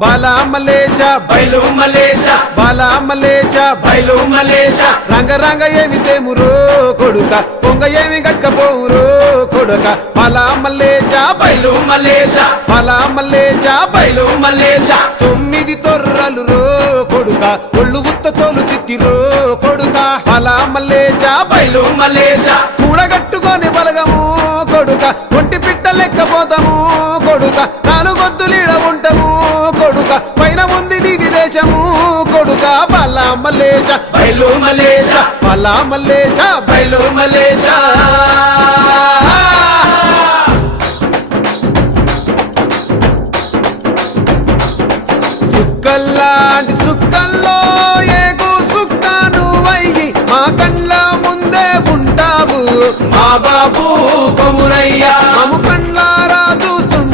బాలా మలేష బయలు మలేష బాలా మలేష బయలు మలేష రంగ రంగ ఏమి తేమురో కొడుక పొంగ ఏమి గట్టపోవురో కొడుక బాలా మలేష బయలు మలేష బాలా మలేష బయలు మలేష 9 తొర్రలు రో కొడుక ఒళ్ళు ఉత్త తోలు తిట్టిరో కొడుక బాలా మలేష బయలు మలేష కూడగట్టుకొని బలగము కొడుక ఒంటి పిట్ట లెక్కపోతాము కొడుక 4 గొద్దులీడ ఉంటాము కొడుక పైన ఉంది నీది దేశము కొడుక బాలా మలేష బయలు మలేష బాలా మలేష బయలు మలేష సుక్కల్లాంటి సుక్కల్లో ఏగు సుక్క నువ్వయ్యి మా కండ్ల ముందే ఉంటావు మా బాబు కొమురయ్య మము కండ్లారా చూస్తుంటావు